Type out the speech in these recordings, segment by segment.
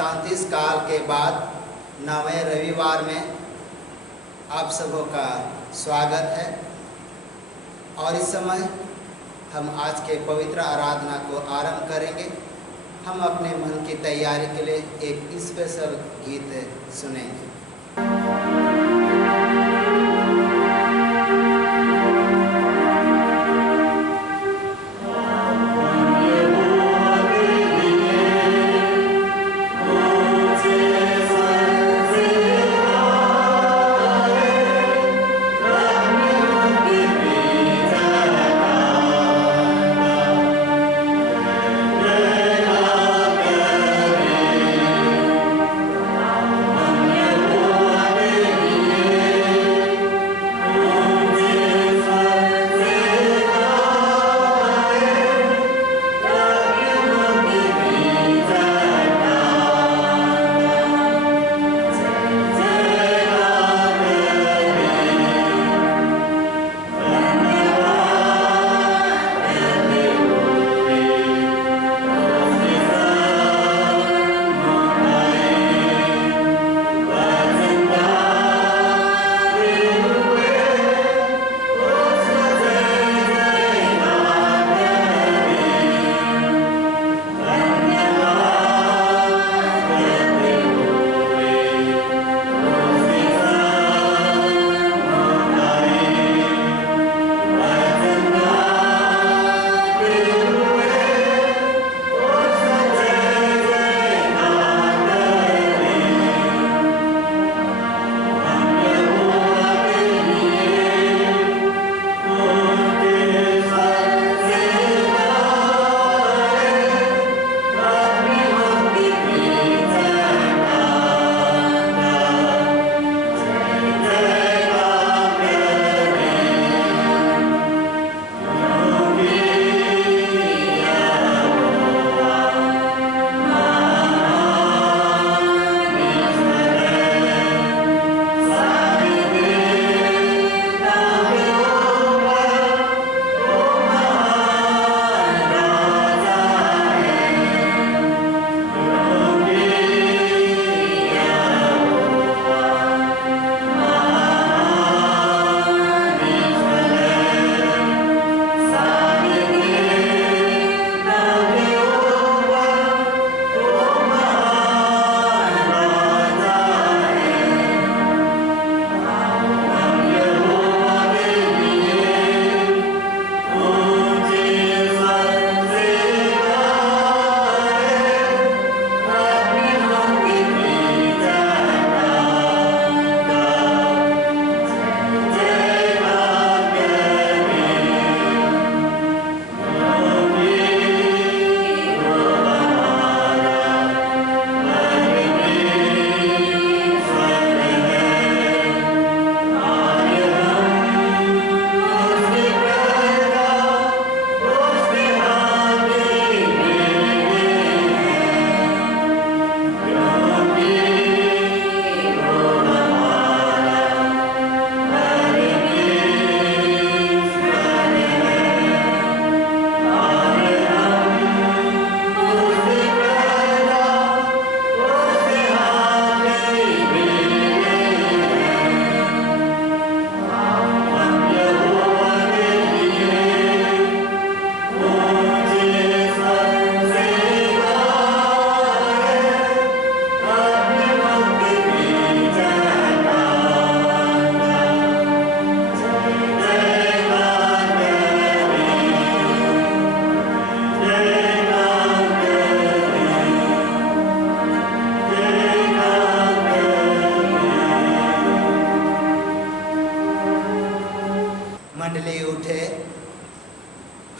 33 काल के बाद 9वें रविवार में आप सबों का स्वागत है। और इस समय हम आज के पवित्र आराधना को आरंभ करेंगे। हम अपने मन की तैयारी के लिए एक स्पेशल गीत सुनेंगे।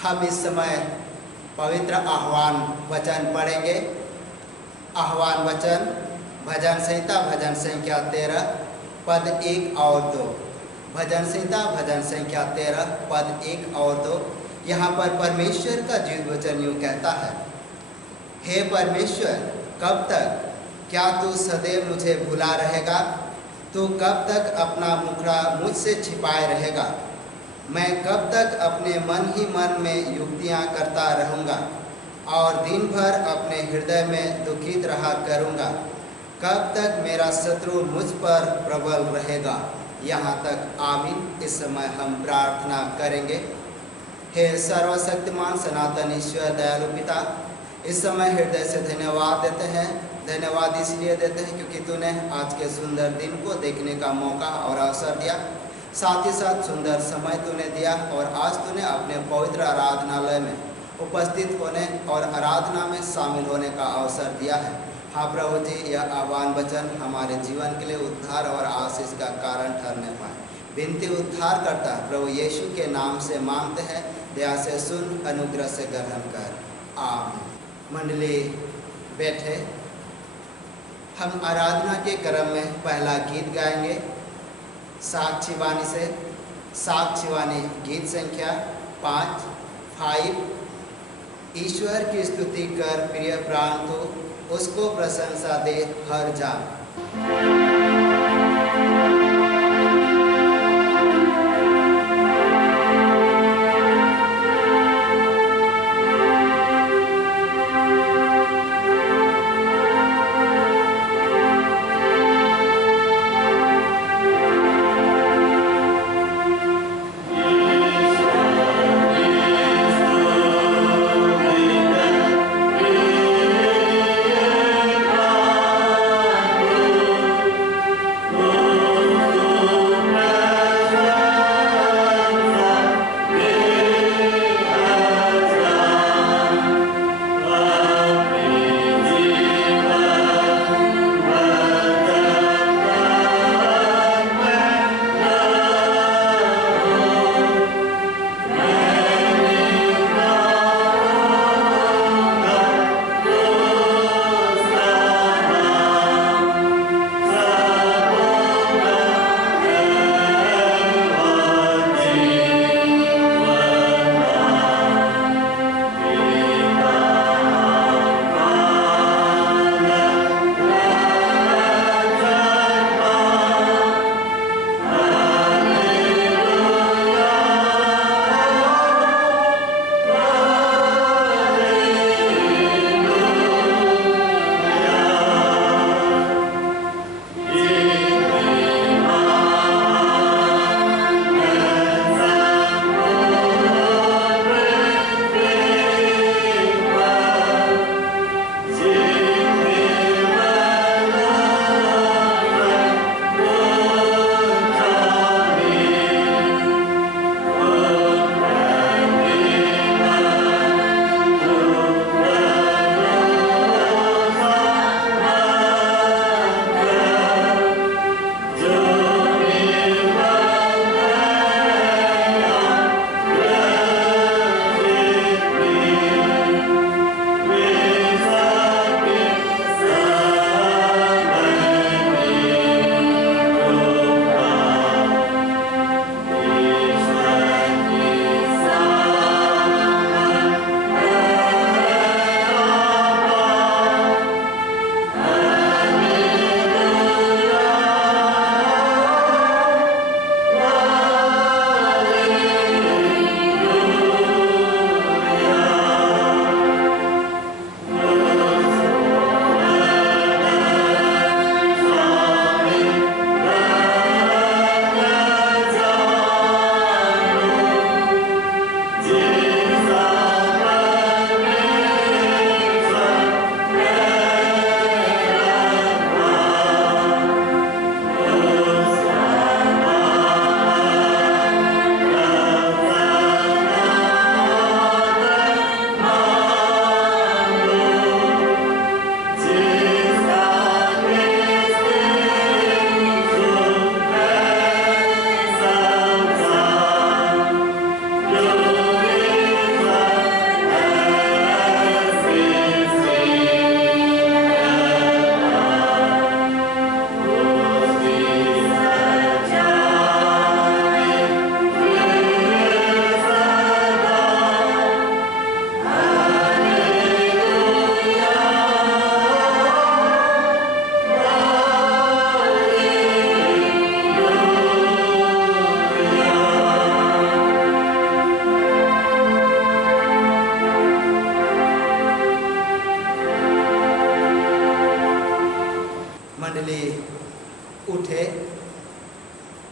हम इस समय पवित्र आह्वान वचन पढ़ेंगे। आह्वान वचन भजन संहिता भजन संख्या 13 पद 1 और 2। भजन संहिता भजन संख्या 13 पद 1 और 2। यहाँ पर परमेश्वर का जीवित वचन यूँ कहता है, हे परमेश्वर, कब तक? क्या तू सदैव मुझे भुला रहेगा? तू कब तक अपना मुखड़ा मुझसे छिपाए रहेगा? मैं कब तक अपने मन ही मन में युक्तियाँ करता रहूँगा और दिन भर अपने हृदय में दुखित रहा करूँगा। कब तक मेरा शत्रु मुझ पर प्रबल रहेगा? यहाँ तक आमीन। इस समय हम प्रार्थना करेंगे। हे सर्वशक्तिमान सनातन ईश्वर दयालु पिता, इस समय हृदय से धन्यवाद देते हैं। धन्यवाद इसलिए देते हैं क्योंकि तूने आज के सुंदर दिन को देखने का मौका और अवसर दिया, साथ ही साथ सुंदर समय तूने दिया और आज तूने अपने पवित्र आराधनालय में उपस्थित होने और आराधना में शामिल होने का अवसर दिया है। हाँ प्रभु जी, यह आह्वान वचन हमारे जीवन के लिए उद्धार और आशीष का कारण ठहरने पाए। विनती उद्धार करता प्रभु यीशु के नाम से मांगते हैं, दया से सुन, अनुग्रह से ग्रहण कर, आमीन। मंडली बैठे, हम आराधना के क्रम में पहला गीत गाएंगे साक्षी वाणी से। साक्षी वाणी गीत संख्या 5। ईश्वर की स्तुति कर प्रिय प्राण तो, उसको प्रशंसा दे हर जान।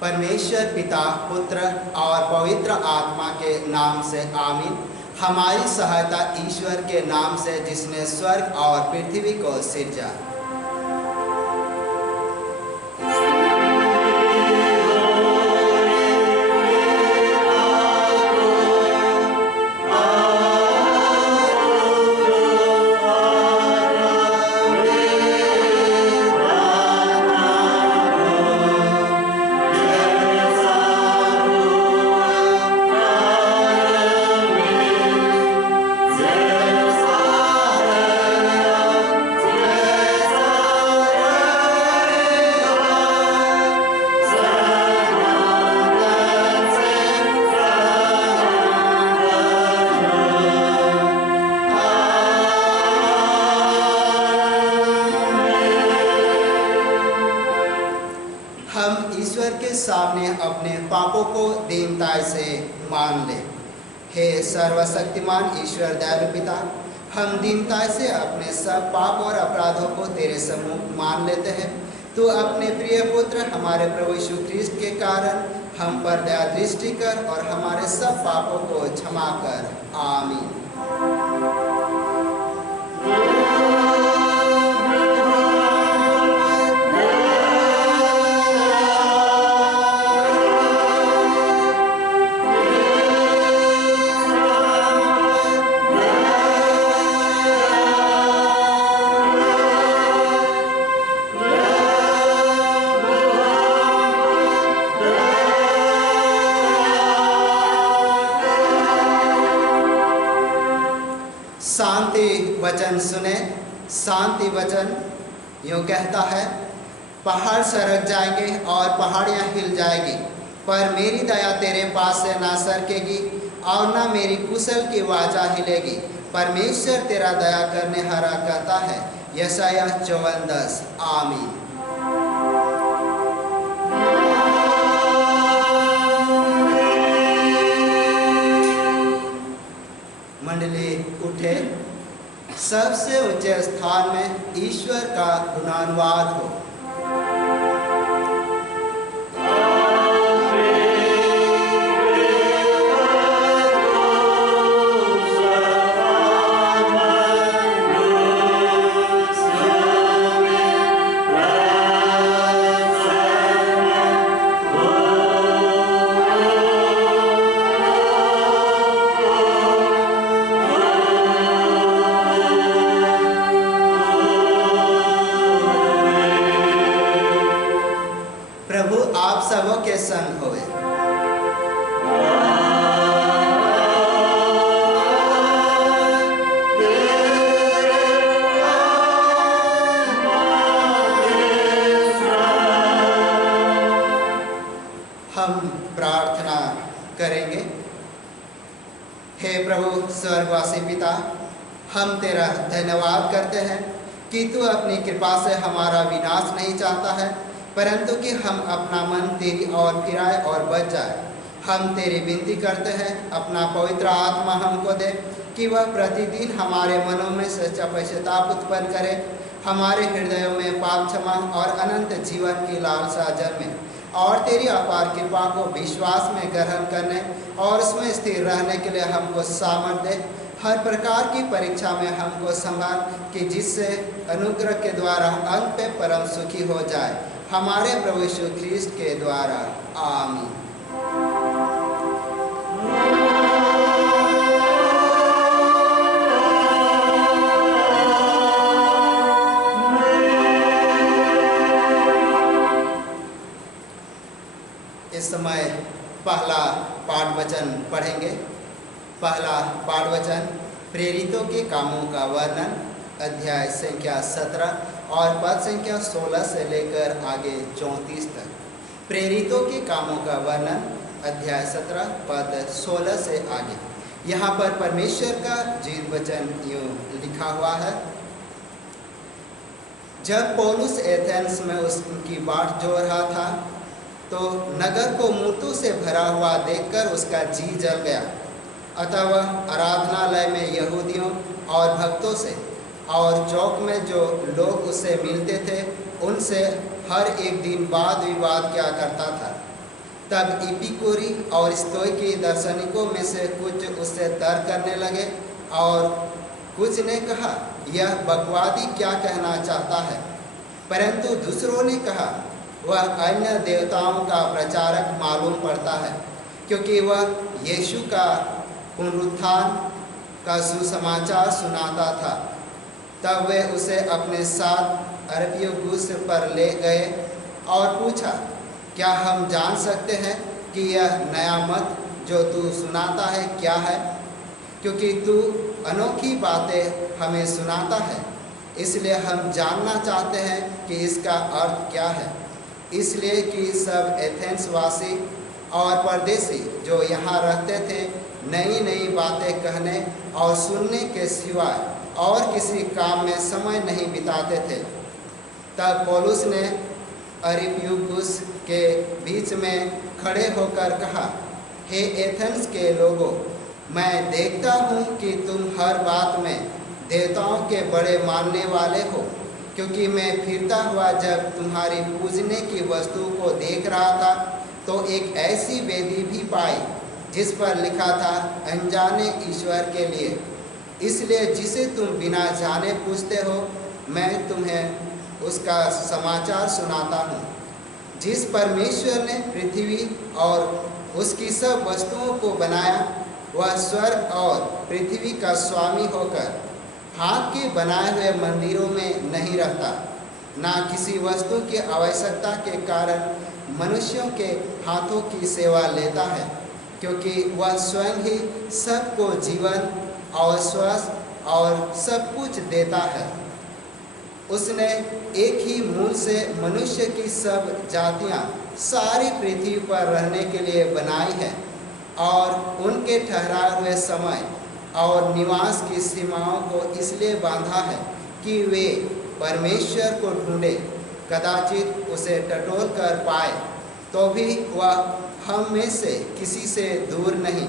परमेश्वर पिता, पुत्र और पवित्र आत्मा के नाम से आमीन। हमारी सहायता ईश्वर के नाम से जिसने स्वर्ग और पृथ्वी को सिरजा। सामने अपने पापों को दीनता से मान ले। हे सर्वशक्तिमान ईश्वर दयालु पिता, हम दीनता से अपने सब पाप और अपराधों को तेरे सम्मुख मान लेते हैं। तू अपने प्रिय पुत्र हमारे प्रभु यीशु ख्रिस्त के कारण हम पर दया दृष्टि कर और हमारे सब पापों को क्षमा कर। आमीन। शांति वचन सुने। शांति वचन यूँ कहता है, पहाड़ सरक जाएंगे और पहाड़ियाँ हिल जाएगी, पर मेरी दया तेरे पास से ना सरकेगी और ना मेरी कुशल की वाचा हिलेगी। परमेश्वर तेरा दया करने हारा कहता है। यशायाह 54:10। आमीन। मंडली उठे। सबसे ऊंचे स्थान में ईश्वर का गुणानुवाद हो। सबों के संग होए। हम प्रार्थना करेंगे। हे प्रभु स्वर्गवासी पिता, हम तेरा धन्यवाद करते हैं कि तू अपनी कृपा से हमारा विनाश नहीं चाहता है, परंतु कि हम अपना मन तेरी ओर फिराए और बच जाए। हम तेरी विनती करते हैं, अपना पवित्र आत्मा हमको दे कि वह प्रतिदिन हमारे मनों में सच्चा पश्चाताप उत्पन्न करे, हमारे हृदयों में पाप क्षमा और अनंत जीवन की लालसा जन्मे, और तेरी अपार कृपा को विश्वास में ग्रहण करने और उसमें स्थिर रहने के लिए हमको सामर्थ्य दे। हर प्रकार की परीक्षा में हमको संभाल कि जिससे अनुग्रह के द्वारा अंत पे परम सुखी हो जाए, हमारे प्रभु यीशु ख्रिस्त के द्वारा। आमीन। इस समय पहला पाठ वचन पढ़ेंगे। पहला पाठ वचन प्रेरितों के कामों का वर्णन, अध्याय संख्या 17 और पद संख्या 16 से लेकर आगे 34 तक। प्रेरितों के कामों का वर्णन, अध्याय 17 पद 16 से आगे। यहाँ पर परमेश्वर का जीवित वचन यूँ लिखा हुआ है। जब पौलुस एथेंस में उसकी बाट जोड़ रहा था, तो नगर को मूर्तों से भरा हुआ देखकर उसका जी जल गया। अतः वह आराधनालय में यहूदियों और भक्तों से और चौक में जो लोग उससे मिलते थे उनसे हर एक दिन वाद विवाद किया करता था। तब इपिकुरी और स्तोइकी दार्शनिकों में से कुछ उससे तर्क करने लगे और कुछ ने कहा, यह बकवादी क्या कहना चाहता है। परंतु दूसरों ने कहा, वह अन्य देवताओं का प्रचारक मालूम पड़ता है, क्योंकि वह यीशु का पुनरुत्थान का सुसमाचार सुनाता था। तब वे उसे अपने साथ अरबियोगुस पर ले गए और पूछा, क्या हम जान सकते हैं कि यह नया मत जो तू सुनाता है क्या है? क्योंकि तू अनोखी बातें हमें सुनाता है, इसलिए हम जानना चाहते हैं कि इसका अर्थ क्या है। इसलिए कि सब एथेंस वासी और परदेसी जो यहाँ रहते थे नई नई बातें कहने और सुनने के सिवाय और किसी काम में समय नहीं बिताते थे। तब पौलुस ने अरियुपगुस के बीच में खड़े होकर कहा, हे एथेंस के लोगों, मैं देखता हूँ कि तुम हर बात में देवताओं के बड़े मानने वाले हो, क्योंकि मैं फिरता हुआ जब तुम्हारी पूजने की वस्तु को देख रहा था तो एक ऐसी वेदी भी पाई जिस पर लिखा था, अनजाने ईश्वर के लिए। इसलिए जिसे तुम बिना जाने पूछते हो, मैं तुम्हें उसका समाचार सुनाता हूँ। जिस परमेश्वर ने पृथ्वी और उसकी सब वस्तुओं को बनाया, वह स्वर्ग और पृथ्वी का स्वामी होकर हाथ के बनाए हुए मंदिरों में नहीं रहता, ना किसी वस्तु की आवश्यकता के कारण मनुष्यों के हाथों की सेवा लेता है, क्योंकि वह स्वयं ही सबको जीवन और श्वास और सब कुछ देता है। उसने एक ही मूल से मनुष्य की सब जातियां सारी पृथ्वी पर रहने के लिए बनाई है और उनके ठहराए हुए समय और निवास की सीमाओं को इसलिए बांधा है कि वे परमेश्वर को ढूंढे, कदाचित उसे टटोल कर पाए। तो भी वह हम में से किसी से दूर नहीं,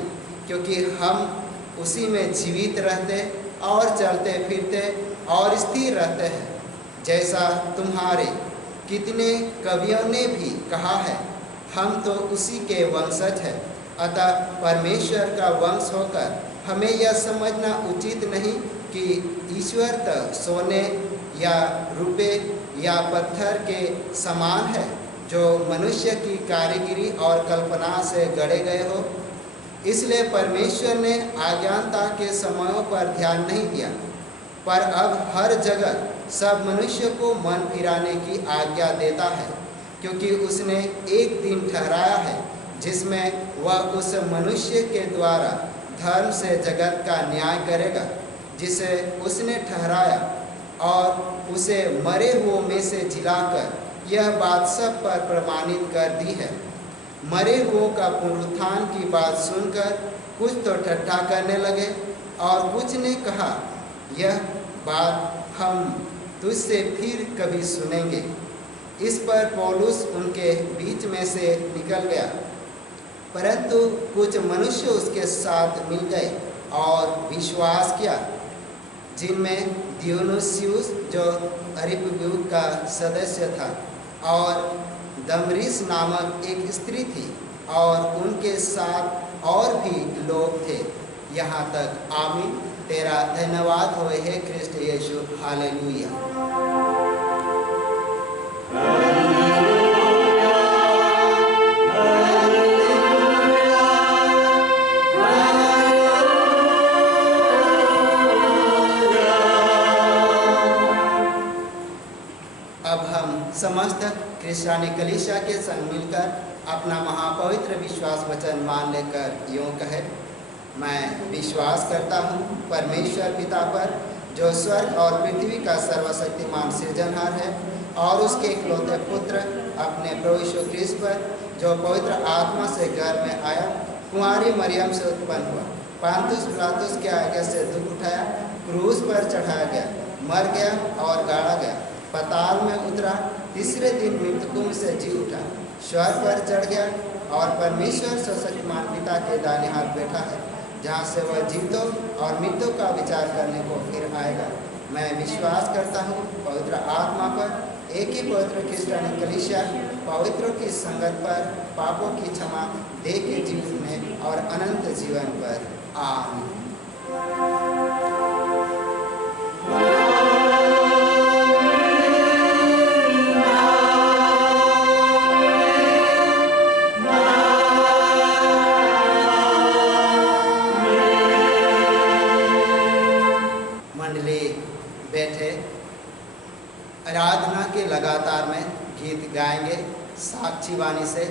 क्योंकि हम उसी में जीवित रहते और चलते फिरते और स्थिर रहते हैं। जैसा तुम्हारे कितने कवियों ने भी कहा है, हम तो उसी के वंशज हैं। अतः परमेश्वर का वंश होकर हमें यह समझना उचित नहीं कि ईश्वर तो सोने या रुपये या पत्थर के समान है, जो मनुष्य की कारीगरी और कल्पना से गढ़े गए हो। इसलिए परमेश्वर ने अज्ञानता के समयों पर ध्यान नहीं दिया, पर अब हर जगह सब मनुष्य को मन फिराने की आज्ञा देता है, क्योंकि उसने एक दिन ठहराया है जिसमें वह उस मनुष्य के द्वारा धर्म से जगत का न्याय करेगा, जिसे उसने ठहराया, और उसे मरे हुओं में से जिलाकर यह बात सब पर प्रमाणित कर दी है। मरे हुओं का पुनरुत्थान की बात सुनकर कुछ तो ठट्ठा करने लगे और कुछ ने कहा, यह बात हम तुझसे फिर कभी सुनेंगे। इस पर पौलुस उनके बीच में से निकल गया, परंतु कुछ मनुष्य उसके साथ मिल गए और विश्वास किया, जिनमें दियोनुसियुस जो अरियुपगुस का सदस्य था और दमरिस नामक एक स्त्री थी, और उनके साथ और भी लोग थे। यहाँ तक। आमीन। तेरा धन्यवाद होए हे कृष्ण यीशु। हालेलुया। अब हम समस्त क्रिश्चियन कलीसिया के संग मिलकर अपना महापवित्र विश्वास वचन मान लेकर यूँ कहे, मैं विश्वास करता हूँ परमेश्वर पिता पर, जो स्वर्ग और पृथ्वी का सर्वशक्तिमान सृजनहार है, और उसके इकलौते पुत्र अपने प्रभु यीशु ख्रीस्त पर, जो पवित्र आत्मा से गर्भ में आया, कुंवारी मरियम से उत्पन्न हुआ, पांतुस पिलातुस के आज्ञा से दुख उठाया, क्रूस पर चढ़ाया गया, मर गया और गाड़ा गया, पाताल में उतरा, तीसरे दिन मृतकों में से जी उठा, स्वर्ग पर चढ़ गया और परमेश्वर सर्वशक्तिमान पिता के दाहिने हाथ बैठा है, जहाँ से वह जीवतों और मृतों का विचार करने को फिर आएगा। मैं विश्वास करता हूँ पवित्र आत्मा पर, एक ही पवित्र क्रिश्चियन कलीसिया, पवित्रों की संगत पर, पापों की क्षमा, देह के जीवन में और अनंत जीवन पर। आमीन। मंडली बैठे आराधना के लगातार में गीत गाएंगे साक्षी वाणी से।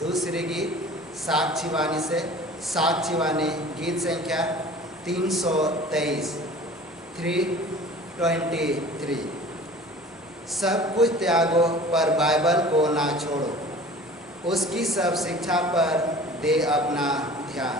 दूसरी गीत साक्षी वाणी से, साक्षी वाणी गीत संख्या 323 323। सब कुछ त्यागो पर बाइबल को ना छोड़ो, उसकी सब शिक्षा पर दे अपना ध्यान।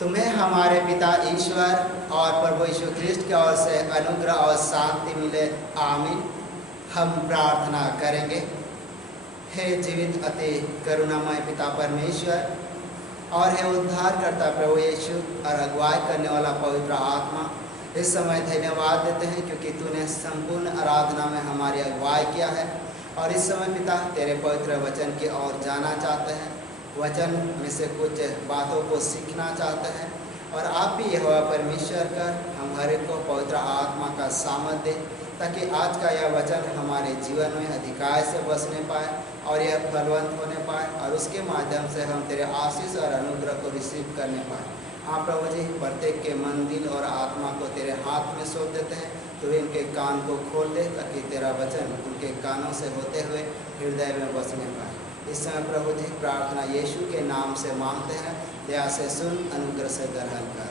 तुम्हें हमारे पिता ईश्वर और प्रभु यीशु ख्रिस्ट की ओर से अनुग्रह और शांति मिले। आमीन। हम प्रार्थना करेंगे। हे जीवित अति करुणामय पिता परमेश्वर और हे उद्धारकर्ता प्रभु यीशु और अगुवाई करने वाला पवित्र आत्मा, इस समय धन्यवाद देते हैं क्योंकि तूने संपूर्ण आराधना में हमारी अगुवाई किया है। और इस समय पिता तेरे पवित्र वचन की ओर जाना चाहते हैं, वचन में से कुछ बातों को सीखना चाहते हैं। और आप भी यहोवा परमेश्वर कर हम हर एक को पवित्र आत्मा का सामर्थ्य दे, ताकि आज का यह वचन हमारे जीवन में अधिकार से बसने पाए और यह फलवंत होने पाए और उसके माध्यम से हम तेरे आशीष और अनुग्रह को रिसीव करने पाए। हाँ प्रभु जी, प्रत्येक के मन, दिल और आत्मा को तेरे हाथ में सौंप देते हैं। तो इनके कान को खोल दे ताकि तेरा वचन उनके कानों से होते हुए हृदय में बसने पाए। इस समय प्रभु जी प्रार्थना यीशु के नाम से मांगते हैं, दया से सुन, अनुग्रह से ग्रहण कर।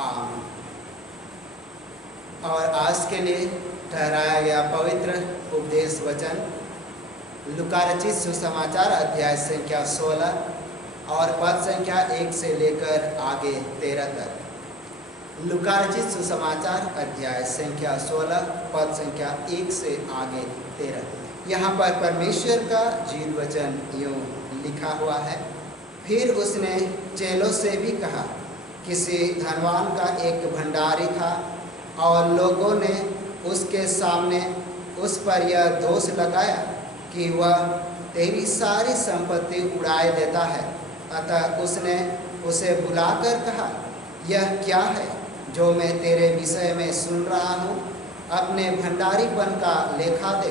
आमीन। और आज के लिए ठहराया गया पवित्र उपदेश वचन लूका रचित सुसमाचार अध्याय संख्या 16 और पद संख्या 1 से लेकर आगे 13 तक। लूका रचित सुसमाचार अध्याय संख्या 16 पद संख्या 1 से आगे 13। यहाँ पर परमेश्वर का जीव वचन यूँ लिखा हुआ है। फिर उसने चेलों से भी कहा, किसी धनवान का एक भंडारी था और लोगों ने उसके सामने उस पर यह दोष लगाया कि वह तेरी सारी संपत्ति उड़ाए देता है। अतः उसने उसे बुलाकर कहा, यह क्या है जो मैं तेरे विषय में सुन रहा हूँ? अपने भंडारीपन का लेखा दे,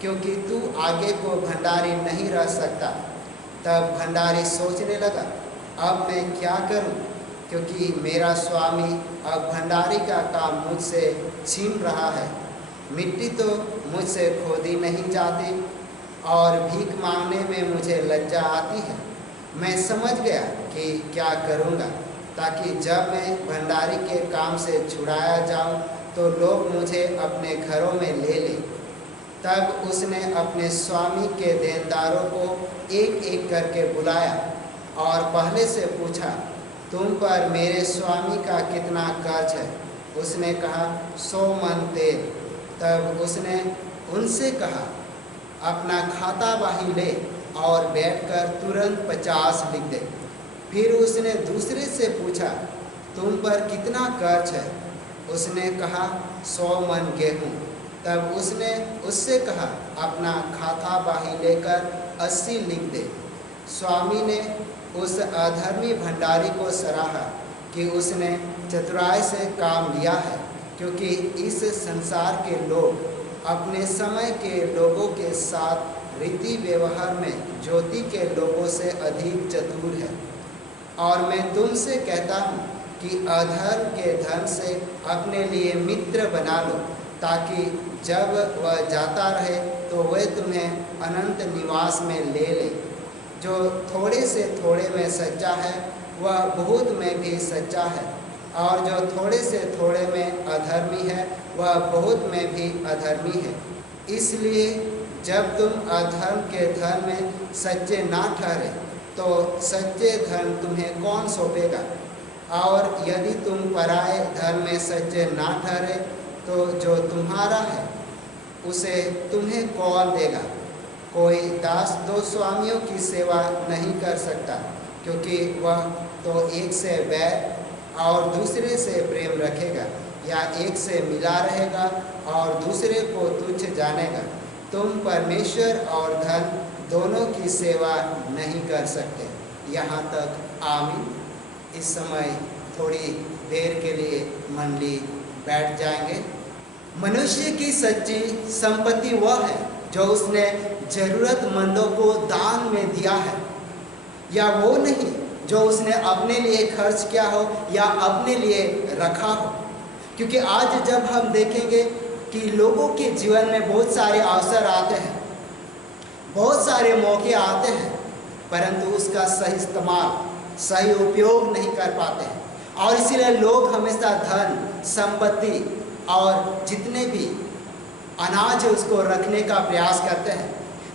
क्योंकि तू आगे को भंडारी नहीं रह सकता। तब भंडारी सोचने लगा, अब मैं क्या करूं, क्योंकि मेरा स्वामी अब भंडारी का काम मुझसे छीन रहा है। मिट्टी तो मुझसे खोदी नहीं जाती और भीख मांगने में मुझे लज्जा आती है। मैं समझ गया कि क्या करूंगा, ताकि जब मैं भंडारी के काम से छुड़ाया जाऊं तो लोग मुझे अपने घरों में ले लें। तब उसने अपने स्वामी के देनदारों को एक एक करके बुलाया और पहले से पूछा, तुम पर मेरे स्वामी का कितना कर्ज है? उसने कहा, 100 मन तेल। तब उसने उनसे कहा, अपना खाता बाही ले और बैठकर तुरंत 50 लिख दे। फिर उसने दूसरे से पूछा, तुम पर कितना कर्ज है? उसने कहा, 100 मन गेहूँ। तब उसने उससे कहा, अपना खाता बाही लेकर 80 लिख दे। स्वामी ने उस अधर्मी भंडारी को सराहा कि उसने चतुराई से काम लिया है, क्योंकि इस संसार के लोग अपने समय के लोगों के साथ रीति व्यवहार में ज्योति के लोगों से अधिक चतुर है। और मैं तुमसे कहता हूँ कि अधर्म के धन से अपने लिए मित्र बना लो, ताकि जब वह जाता रहे तो वह तुम्हें अनंत निवास में ले ले। जो थोड़े से थोड़े में सच्चा है वह बहुत में भी सच्चा है, और जो थोड़े से थोड़े में अधर्मी है वह बहुत में भी अधर्मी है। इसलिए जब तुम अधर्म के धन में सच्चे ना ठहरे तो सच्चे धन तुम्हें कौन सौंपेगा? और यदि तुम पराए धन में सच्चे ना ठहरे तो जो तुम्हारा है उसे तुम्हें कौन देगा? कोई दास 2 स्वामियों की सेवा नहीं कर सकता, क्योंकि वह तो एक से बैर और दूसरे से प्रेम रखेगा, या एक से मिला रहेगा और दूसरे को तुच्छ जानेगा। तुम परमेश्वर और धन दोनों की सेवा नहीं कर सकते। यहाँ तक आमीन। इस समय थोड़ी देर के लिए मंडली बैठ जाएंगे। मनुष्य की सच्ची संपत्ति वह है जो उसने जरूरतमंदों को दान में दिया है, या वो नहीं जो उसने अपने लिए खर्च किया हो या अपने लिए रखा हो। क्योंकि आज जब हम देखेंगे कि लोगों के जीवन में बहुत सारे अवसर आते हैं, बहुत सारे मौके आते हैं, परंतु उसका सही इस्तेमाल, सही उपयोग नहीं कर पाते हैं, और इसीलिए लोग हमेशा धन, संपत्ति और जितने भी अनाज है उसको रखने का प्रयास करते हैं।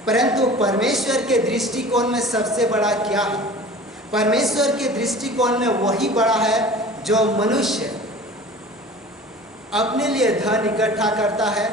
परंतु परमेश्वर के दृष्टिकोण में सबसे बड़ा क्या है? परमेश्वर के दृष्टिकोण में वही बड़ा है जो मनुष्य अपने लिए धन इकट्ठा करता है,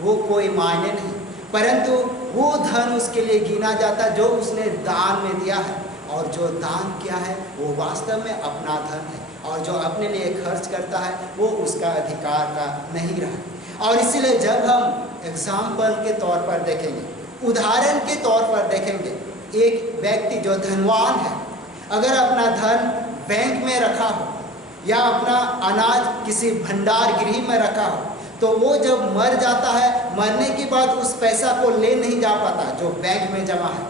वो कोई मायने नहीं, परंतु वो धन उसके लिए गिना जाता जो उसने दान में दिया है। और जो दान किया है वो वास्तव में अपना धन है, और जो अपने लिए खर्च करता है वो उसका अधिकार का नहीं रहा। और इसीलिए जब हम एग्जाम्पल के तौर पर देखेंगे, उदाहरण के तौर पर देखेंगे, एक व्यक्ति जो धनवान है अगर अपना धन बैंक में रखा हो या अपना अनाज किसी भंडार गृह में रखा हो, तो वो जब मर जाता है, मरने के बाद उस पैसा को ले नहीं जा पाता जो बैंक में जमा है,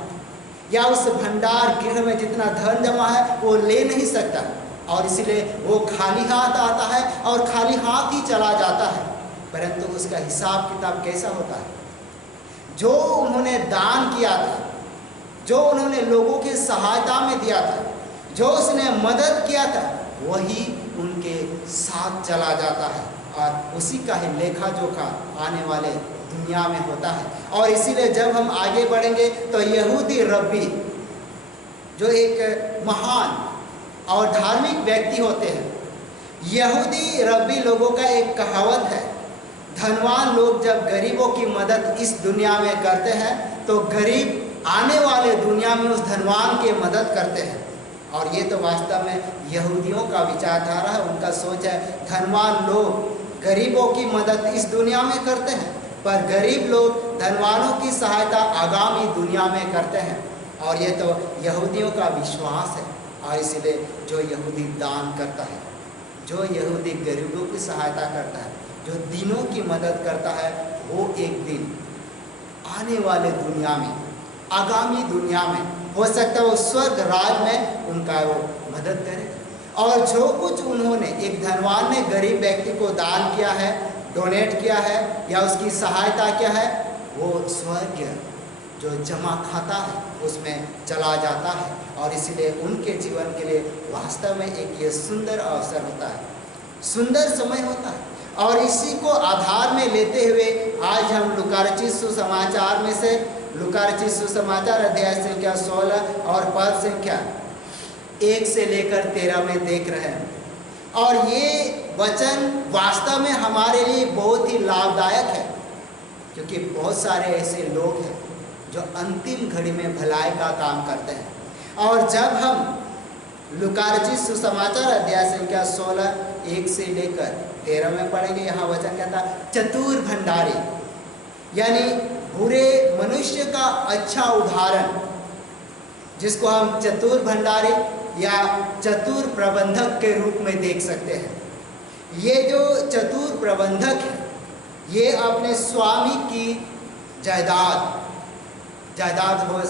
या उस भंडार गृह में जितना धन जमा है वो ले नहीं सकता, और इसलिए वो खाली हाथ आता है और खाली हाथ ही चला जाता है। परंतु उसका हिसाब किताब कैसा होता है? जो उन्होंने दान किया था, जो उन्होंने लोगों की सहायता में दिया था, जो उसने मदद किया था, वही उनके साथ चला जाता है और उसी का ही लेखा जोखा आने वाले दुनिया में होता है। और इसीलिए जब हम आगे बढ़ेंगे तो यहूदी रब्बी, जो एक महान और धार्मिक व्यक्ति होते हैं, यहूदी रब्बी लोगों का एक कहावत है, धनवान लोग जब गरीबों की मदद इस दुनिया में करते हैं तो गरीब आने वाले दुनिया में उस धनवान की मदद करते हैं। और ये तो वास्तव में यहूदियों का विचारधारा है, उनका सोच है। धनवान लोग गरीबों की मदद इस दुनिया में करते हैं, पर गरीब लोग धनवानों की सहायता आगामी दुनिया में करते हैं। और ये तो यहूदियों का विश्वास है। और इसलिए जो यहूदी दान करता है, जो यहूदी गरीबों की सहायता करता है, जो दीनों की मदद करता है, वो एक दिन आने वाले दुनिया में, आगामी दुनिया में, हो सकता है वो स्वर्ग राज में उनका वो मदद करे। और जो कुछ उन्होंने, एक धनवान ने गरीब व्यक्ति को दान किया है, डोनेट किया है या उसकी सहायता किया है, वो स्वर्ग जो जमा खाता है उसमें चला जाता है। और इसलिए उनके जीवन के लिए वास्तव में एक ये सुंदर अवसर होता है, सुंदर समय होता है। और इसी को आधार में लेते हुए आज हम लूका रचित सुसमाचार में से, लूका रचित सुसमाचार अध्याय संख्या 16 और पद संख्या 1 से लेकर 13 में देख रहे हैं। और ये वचन वास्तव में हमारे लिए बहुत ही लाभदायक है, क्योंकि बहुत सारे ऐसे लोग हैं जो अंतिम घड़ी में भलाई का काम करते हैं। और जब हम लूका रचित सुसमाचार अध्याय संख्या 16 1 से लेकर 13 में पढ़ेंगे, यहाँ वचन कहता चतुर भंडारी, यानी बुरे मनुष्य का अच्छा उदाहरण, जिसको हम चतुर भंडारी या चतुर प्रबंधक के रूप में देख सकते हैं। ये जो चतुर प्रबंधक है, ये अपने स्वामी की जायदाद हो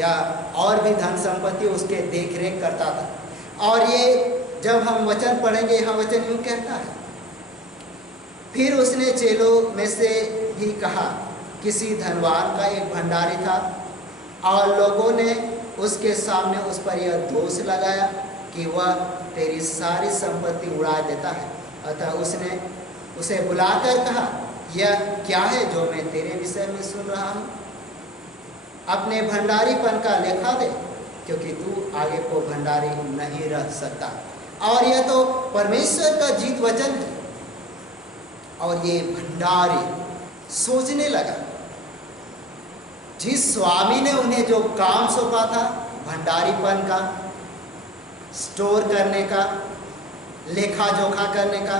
या और भी धन संपत्ति उसके देख रेख करता था। और ये जब हम वचन पढ़ेंगे, यहाँ वचन यूँ कहता है, फिर उसने चेलों में से भी कहा, किसी धनवान का एक भंडारी था और लोगों ने उसके सामने उस पर यह दोष लगाया कि वह तेरी सारी संपत्ति उड़ा देता है। अतः उसने उसे बुलाकर कहा, यह क्या है जो मैं तेरे विषय में सुन रहा हूँ? अपने भंडारीपन का लेखा दे, क्योंकि तू आगे को भंडारी नहीं रह सकता। और यह तो परमेश्वर का जीत वचन है। और ये भंडारी सोचने लगा, जिस स्वामी ने उन्हें जो काम सौंपा था भंडारीपन का, स्टोर करने का, लेखा जोखा करने का,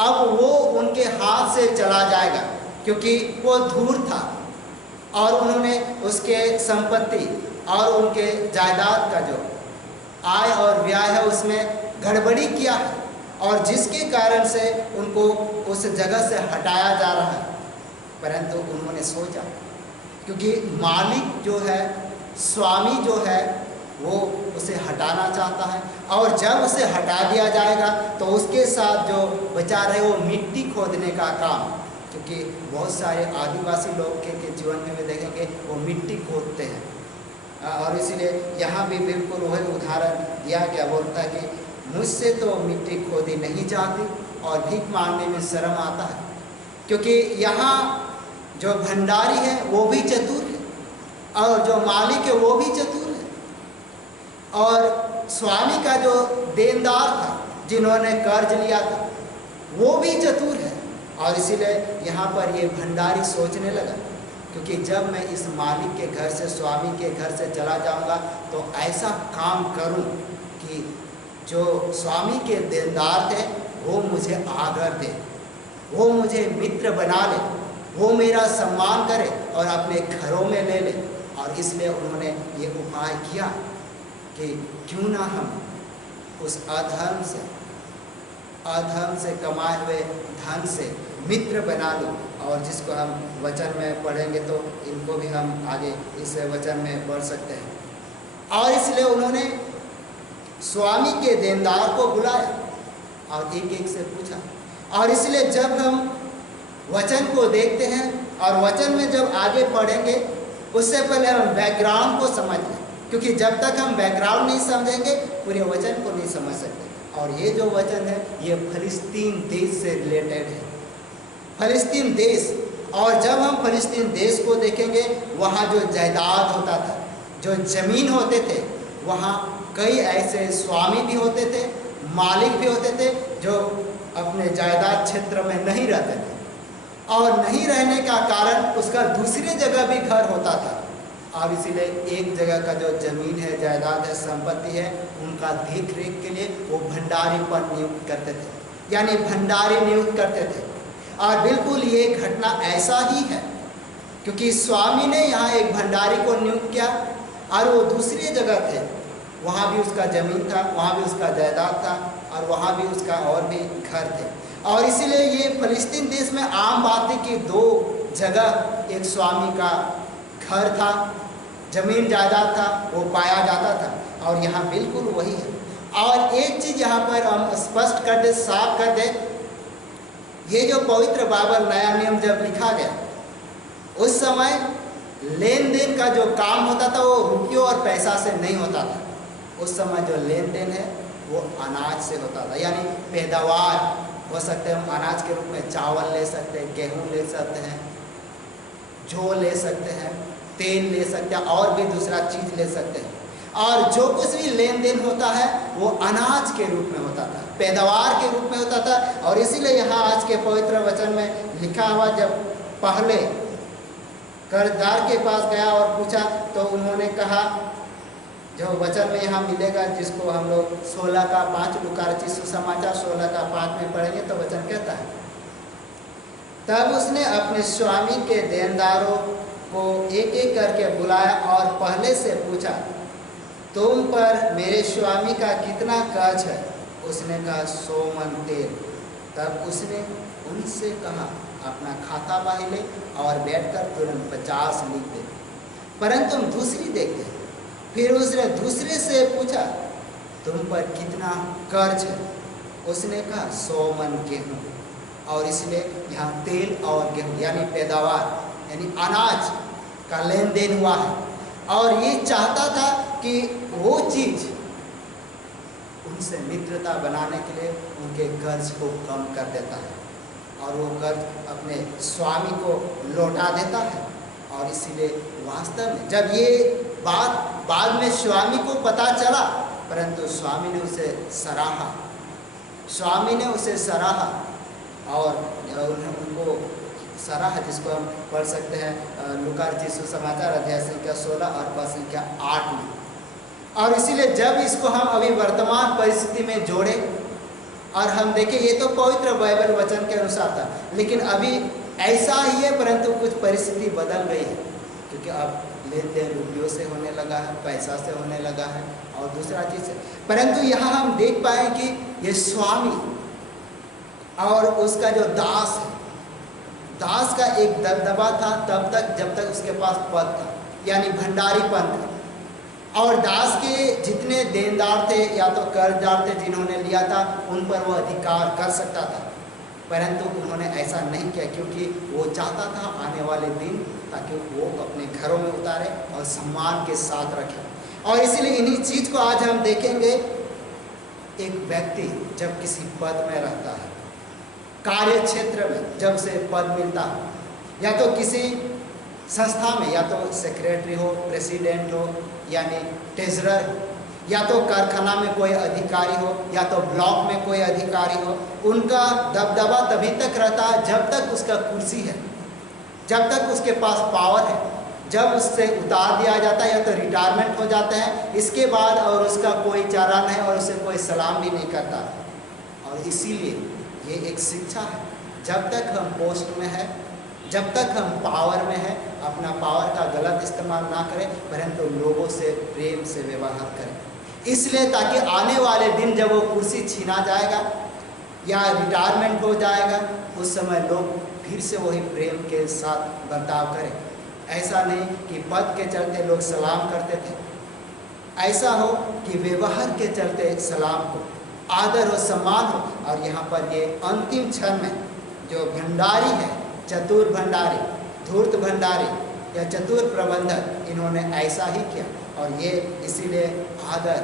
अब वो उनके हाथ से चला जाएगा, क्योंकि वो धूर्त था और उन्होंने उसके संपत्ति और उनके जायदाद का जो आय और व्यय है उसमें गड़बड़ी किया है, और जिसके कारण से उनको उस जगह से हटाया जा रहा है। परंतु उन्होंने सोचा, क्योंकि मालिक जो है, स्वामी जो है, वो उसे हटाना चाहता है, और जब उसे हटा दिया जाएगा तो उसके साथ जो बचा रहे वो मिट्टी खोदने का काम, क्योंकि बहुत सारे आदिवासी लोग के जीवन में भी देखेंगे वो मिट्टी खोदते हैं। और इसलिए यहाँ भी बिल्कुल वही उदाहरण दिया गया, बोलता है कि मुझसे तो मिट्टी खोदी नहीं जाती और भीख मांगने में शर्म आता है। क्योंकि यहाँ जो भंडारी है वो भी चतुर है और जो मालिक है वो भी चतुर है, और स्वामी का जो देनदार था, जिन्होंने कर्ज लिया था, वो भी चतुर है। और इसीलिए यहाँ पर ये भंडारी सोचने लगा, क्योंकि जब मैं इस मालिक के घर से, स्वामी के घर से चला जाऊँगा तो ऐसा काम करूँ कि जो स्वामी के देनदार थे वो मुझे आदर दे, वो मुझे मित्र बना ले, वो मेरा सम्मान करे और अपने घरों में ले ले। और इसलिए उन्होंने ये उपाय किया कि क्यों ना हम उस अधर्म से कमाए हुए धन से मित्र बना लो। और जिसको हम वचन में पढ़ेंगे तो इनको भी हम आगे इस वचन में पढ़ सकते हैं। और इसलिए उन्होंने स्वामी के देनदार को बुलाया और एक एक से पूछा। और इसलिए जब हम वचन को देखते हैं और वचन में जब आगे पढ़ेंगे उससे पहले हम बैकग्राउंड को समझ लें, क्योंकि जब तक हम बैकग्राउंड नहीं समझेंगे पूरे वचन को नहीं समझ सकते। और ये जो वचन है ये फिलिस्तीन देश से रिलेटेड है, फिलिस्तीन देश। और जब हम फिलिस्तीन देश को देखेंगे वहाँ जो जायदाद होता था, जो ज़मीन होते थे, वहाँ कई ऐसे स्वामी भी होते थे, मालिक भी होते थे जो अपने जायदाद क्षेत्र में नहीं रहते थे, और नहीं रहने का कारण उसका दूसरी जगह भी घर होता था। और इसीलिए एक जगह का जो ज़मीन है, जायदाद है, संपत्ति है, उनका देख रेख के लिए वो भंडारी पर नियुक्त करते थे, यानी भंडारी नियुक्त करते थे। और बिल्कुल ये घटना ऐसा ही है, क्योंकि स्वामी ने यहाँ एक भंडारी को नियुक्त किया और वो दूसरी जगह थे, वहाँ भी उसका ज़मीन था, वहाँ भी उसका जायदाद था, और वहाँ भी उसका और भी घर थे। और इसीलिए ये फिलिस्तीन देश में आम बात है कि दो जगह एक स्वामी का घर था, ज़मीन जायदाद था, वो पाया जाता था। और यहाँ बिल्कुल वही है। और एक चीज़ यहाँ पर हम स्पष्ट कर दे, साफ कर दे, ये जो पवित्र बाइबल नया नियम जब लिखा गया उस समय लेन देन का जो काम होता था वो रुपयों और पैसा से नहीं होता था। उस समय जो लेन देन है वो अनाज से होता था, यानी पैदावार हो सकते हैं। हम अनाज के रूप में चावल ले सकते हैं, गेहूँ ले सकते हैं, जौ ले सकते हैं, तेल ले सकते हैं, और भी दूसरा चीज़ ले सकते हैं। और जो कुछ भी लेन देन होता है वो अनाज के रूप में होता था, पैदावार के रूप में होता था। और इसीलिए यहाँ आज के पवित्र वचन में लिखा हुआ, जब पहले कर्जदार के पास गया और पूछा तो उन्होंने कहा, जो वचन में यहाँ मिलेगा, जिसको हम लोग 16:5 लूका रचित सुसमाचार 16:5 में पढ़ेंगे, तो वचन कहता है, तब उसने अपने स्वामी के देनदारों को एक एक करके बुलाया और पहले से पूछा, तुम पर मेरे स्वामी का कितना कर्ज है? उसने कहा 100 मन तेल। तब उसने उनसे कहा, अपना खाता बाही ले और बैठकर तुरंत 50 लिख दे। परंतु हम दूसरी देखते हैं, फिर उसने दूसरे से पूछा, तुम पर कितना कर्ज है? उसने कहा 100 मन गेहूँ। और इसलिए यहाँ तेल और गेहूँ यानी पैदावार यानी अनाज का लेन देन हुआ है। और ये चाहता था कि वो चीज़ उनसे मित्रता बनाने के लिए उनके कर्ज को कम कर देता है, और वो कर्ज अपने स्वामी को लौटा देता है। और इसीलिए वास्तव में जब ये बात बाद में स्वामी को पता चला, परंतु स्वामी ने उसे सराहा, स्वामी ने उसे सराहा और उनको सराहा, जिसको हम पढ़ सकते हैं लूका रचित सुसमाचार अध्याय संख्या 16 और पद संख्या 8 में। और इसीलिए जब इसको हम अभी वर्तमान परिस्थिति में जोड़ें और हम देखें, ये तो पवित्र बाइबल वचन के अनुसार था, लेकिन अभी ऐसा ही है, परंतु कुछ परिस्थिति बदल गई है, क्योंकि अब लेन देन रुपयों से होने लगा है, पैसा से होने लगा है और दूसरा चीज़ है। परंतु यहाँ हम देख पाए कि ये स्वामी और उसका जो दास है, दास का एक दबदबा था तब तक जब तक उसके पास पद था, यानी भंडारीपन था। और दास के जितने देनदार थे या तो कर्जदार थे जिन्होंने लिया था, उन पर वह अधिकार कर सकता था, परंतु उन्होंने ऐसा नहीं किया, क्योंकि वो चाहता था आने वाले दिन ताकि वो अपने घरों में उतारे और सम्मान के साथ रखे। और इसीलिए इन्हीं चीज़ को आज हम देखेंगे। एक व्यक्ति जब किसी पद में रहता है, कार्य क्षेत्र में जब से पद मिलता है, या तो किसी संस्था में, या तो सेक्रेटरी हो, प्रेसिडेंट हो, यानी ट्रेजरर हो, या तो कारखाना में कोई अधिकारी हो, या तो ब्लॉक में कोई अधिकारी हो, उनका दबदबा तभी तक रहता है जब तक उसका कुर्सी है, जब तक उसके पास पावर है। जब उससे उतार दिया जाता है या तो रिटायरमेंट हो जाता है, इसके बाद और उसका कोई चारा नहीं और उसे कोई सलाम भी नहीं करता। और इसीलिए ये एक शिक्षा है, जब तक हम पोस्ट में है, जब तक हम पावर में हैं, अपना पावर का गलत इस्तेमाल ना करें, परंतु लोगों से प्रेम से व्यवहार करें, इसलिए ताकि आने वाले दिन जब वो कुर्सी छीना जाएगा या रिटायरमेंट हो जाएगा, उस समय लोग फिर से वही प्रेम के साथ बर्ताव करें। ऐसा नहीं कि पद के चलते लोग सलाम करते थे, ऐसा हो कि व्यवहार के चलते सलाम हो, आदर हो, सम्मान हो। और यहाँ पर ये अंतिम क्षण में जो भंडारी है चतुर भंडारी, धूर्त भंडारी या चतुर प्रबंधक, इन्होंने ऐसा ही किया और ये इसीलिए आदर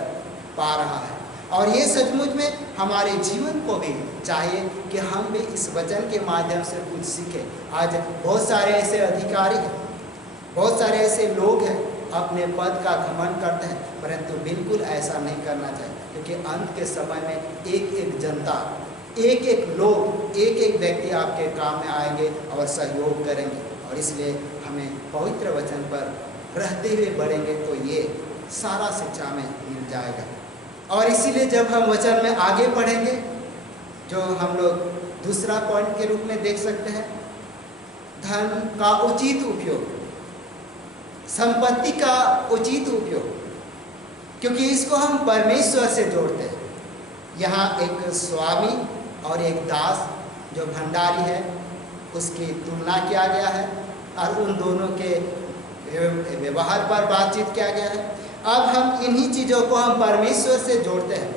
पा रहा है। और ये सचमुच में हमारे जीवन को भी चाहिए कि हम भी इस वचन के माध्यम से कुछ सीखें। आज बहुत सारे ऐसे अधिकारी हैं, बहुत सारे ऐसे लोग हैं अपने पद का घमंड करते हैं, परंतु बिल्कुल ऐसा नहीं करना चाहिए, क्योंकि अंत के समय में एक एक जनता, एक एक लोग, एक एक व्यक्ति आपके काम में आएंगे और सहयोग करेंगे। और इसलिए हमें पवित्र वचन पर रहते हुए बढ़ेंगे तो ये सारा शिक्षा में मिल जाएगा। और इसीलिए जब हम वचन में आगे बढ़ेंगे, जो हम लोग दूसरा पॉइंट के रूप में देख सकते हैं, धन का उचित उपयोग, संपत्ति का उचित उपयोग, क्योंकि इसको हम परमेश्वर से जोड़ते हैं। यहाँ एक स्वामी और एक दास जो भंडारी है उसकी तुलना किया गया है और उन दोनों के व्यवहार पर बातचीत किया गया है। अब हम इन्हीं चीज़ों को हम परमेश्वर से जोड़ते हैं।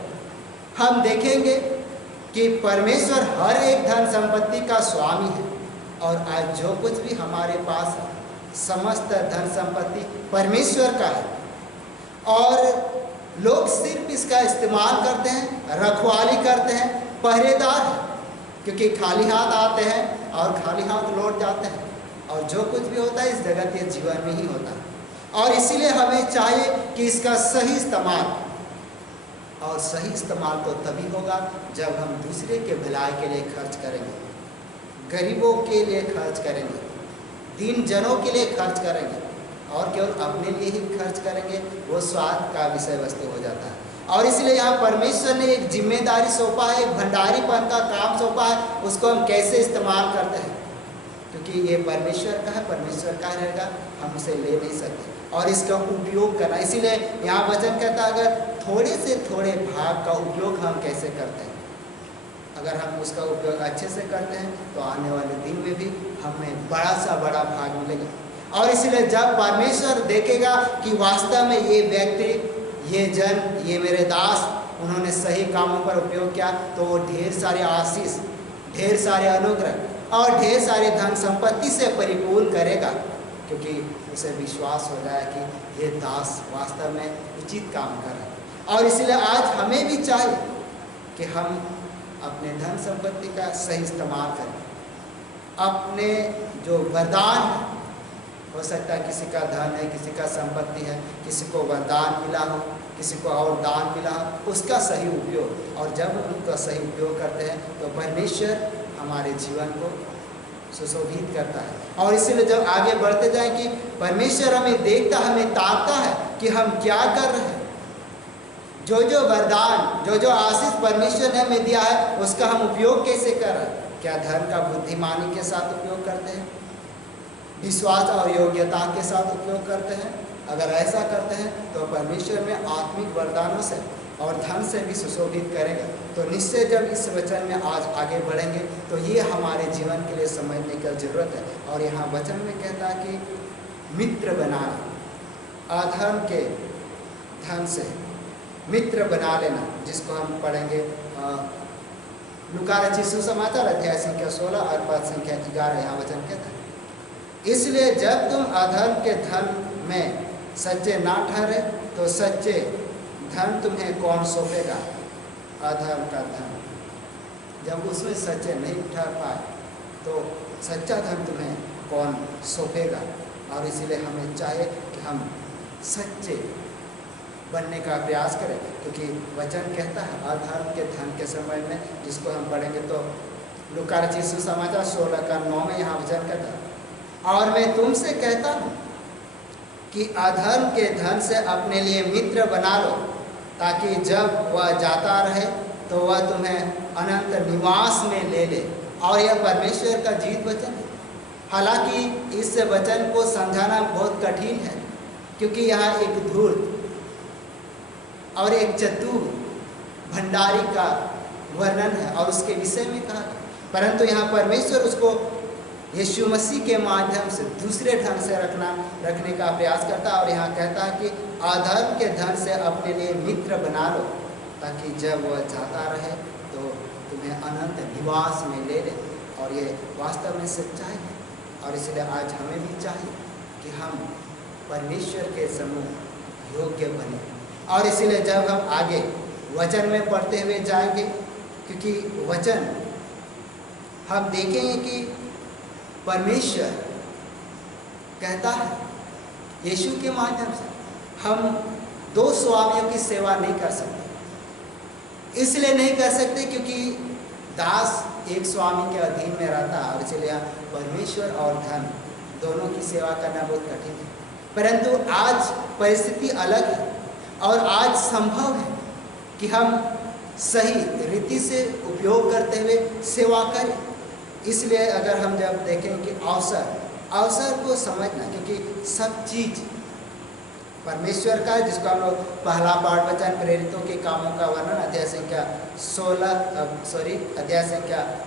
हम देखेंगे कि परमेश्वर हर एक धन संपत्ति का स्वामी है और आज जो कुछ भी हमारे पास है, समस्त धन संपत्ति परमेश्वर का है और लोग सिर्फ इसका इस्तेमाल करते हैं, रखवाली करते हैं, पहरेदार हैं, क्योंकि खाली हाथ आते हैं और खाली हाथ लौट जाते हैं और जो कुछ भी होता है इस जगत के जीवन में ही होता है। और इसीलिए हमें चाहिए कि इसका सही इस्तेमाल, और सही इस्तेमाल तो तभी होगा जब हम दूसरे के भलाई के लिए खर्च करेंगे, गरीबों के लिए खर्च करेंगे, दीन जनों के लिए खर्च करेंगे और केवल अपने लिए ही खर्च करेंगे, वो स्वार्थ का विषय वस्तु हो जाता है। और इसलिए यहाँ परमेश्वर ने एक जिम्मेदारी सौंपा है, एक भंडारीपन का काम सौंपा है, उसको हम कैसे इस्तेमाल करते हैं, क्योंकि ये परमेश्वर का है, परमेश्वर का रहेगा, हम उसे ले नहीं सकते और इसका उपयोग करना। इसीलिए यहाँ वचन कहता है अगर थोड़े से थोड़े भाग का उपयोग हम कैसे करते हैं, अगर हम उसका उपयोग अच्छे से करते हैं तो आने वाले दिन में भी हमें बड़ा सा बड़ा भाग मिलेगा। और इसलिए जब परमेश्वर देखेगा कि वास्तव में ये व्यक्ति, ये जन, ये मेरे दास, उन्होंने सही कामों पर उपयोग किया, तो वो ढेर सारे आशीष, ढेर सारे अनुग्रह और ढेर सारे धन संपत्ति से परिपूर्ण करेगा, क्योंकि उसे विश्वास हो जाए कि ये दास वास्तव में उचित काम कर रहा है। और इसलिए आज हमें भी चाहिए कि हम अपने धन संपत्ति का सही इस्तेमाल करें। अपने जो वरदान है, हो सकता है किसी का धन है, किसी का संपत्ति है, किसी को वरदान मिला हो, किसी को और दान मिला हो, उसका सही उपयोग। और जब उनका सही उपयोग करते हैं तो परमेश्वर हमारे जीवन को सुशोभित करता है। और इसीलिए जब आगे बढ़ते जाएं कि परमेश्वर हमें देखता, हमें ताकता है कि हम क्या कर रहे हैं, जो जो वरदान, जो जो आशीष परमेश्वर ने हमें दिया है उसका हम उपयोग कैसे कर रहे हैं। क्या धन का बुद्धिमानी के साथ उपयोग करते हैं, विश्वास और योग्यता के साथ उपयोग करते हैं? अगर ऐसा करते हैं तो परमेश्वर में आत्मिक वरदानों से और धन से भी सुशोभित करेगा। तो निश्चय जब इस वचन में आज आगे बढ़ेंगे तो ये हमारे जीवन के लिए समझने की ज़रूरत है। और यहाँ वचन में कहता है कि मित्र बनाना, अधर्म के धन से मित्र बना लेना, जिसको हम पढ़ेंगे लूका रचित सुसमाचार अध्याय संख्या 16 और पद संख्या 11। यहाँ वचन कहता है, इसलिए जब तुम अधर्म के धन में सच्चे ना ठहरे तो सच्चे धन तुम्हें कौन सौंपेगा। अधर्म का धन जब उसमें सच्चे नहीं ठहर पाए तो सच्चा धन तुम्हें कौन सौंपेगा। और इसीलिए हमें चाहिए कि हम सच्चे बनने का प्रयास करें, क्योंकि वचन कहता है अधर्म के धन के समय में, जिसको हम पढ़ेंगे तो लूका रचित सुसमाचार 16 का 9 में यहाँ वचन कहता है, और मैं तुमसे कहता हूँ कि अधर्म के धन से अपने लिए मित्र बना लो, ताकि जब वह जाता रहे तो वह तुम्हें अनंत निवास में ले ले। और यह परमेश्वर का जीवित वचन है। हालांकि इस वचन को समझाना बहुत कठिन है, क्योंकि यहाँ एक धूर्त और एक चतुर भंडारी का वर्णन है और उसके विषय में कहा, परंतु यहाँ परमेश्वर उसको यीशु मसीह के माध्यम से दूसरे ढंग से रखने का प्रयास करता है। और यहाँ कहता है कि अधर्म के धन से अपने लिए मित्र बना लो, ताकि जब वह जाता रहे तो तुम्हें अनंत निवास में ले ले। और ये वास्तव में सच्चाई है। और इसलिए आज हमें भी चाहिए कि हम परमेश्वर के सम्मुख योग्य बने। और इसलिए जब हम आगे वचन में पढ़ते हुए जाएंगे, क्योंकि वचन हम देखेंगे कि परमेश्वर कहता है यीशु के माध्यम से हम दो स्वामियों की सेवा नहीं कर सकते। इसलिए नहीं कर सकते क्योंकि दास एक स्वामी के अधीन में रहता है, और इसलिए परमेश्वर और धन दोनों की सेवा करना बहुत कठिन है। परंतु आज परिस्थिति अलग है और आज संभव है कि हम सही रीति से उपयोग करते हुए सेवा करें। इसलिए अगर हम जब देखें कि अवसर को समझना, क्योंकि सब चीज़ परमेश्वर का, जिसको हम लोग पहला पाठ वचन प्रेरितों के कामों का वर्णन अध्याय संख्या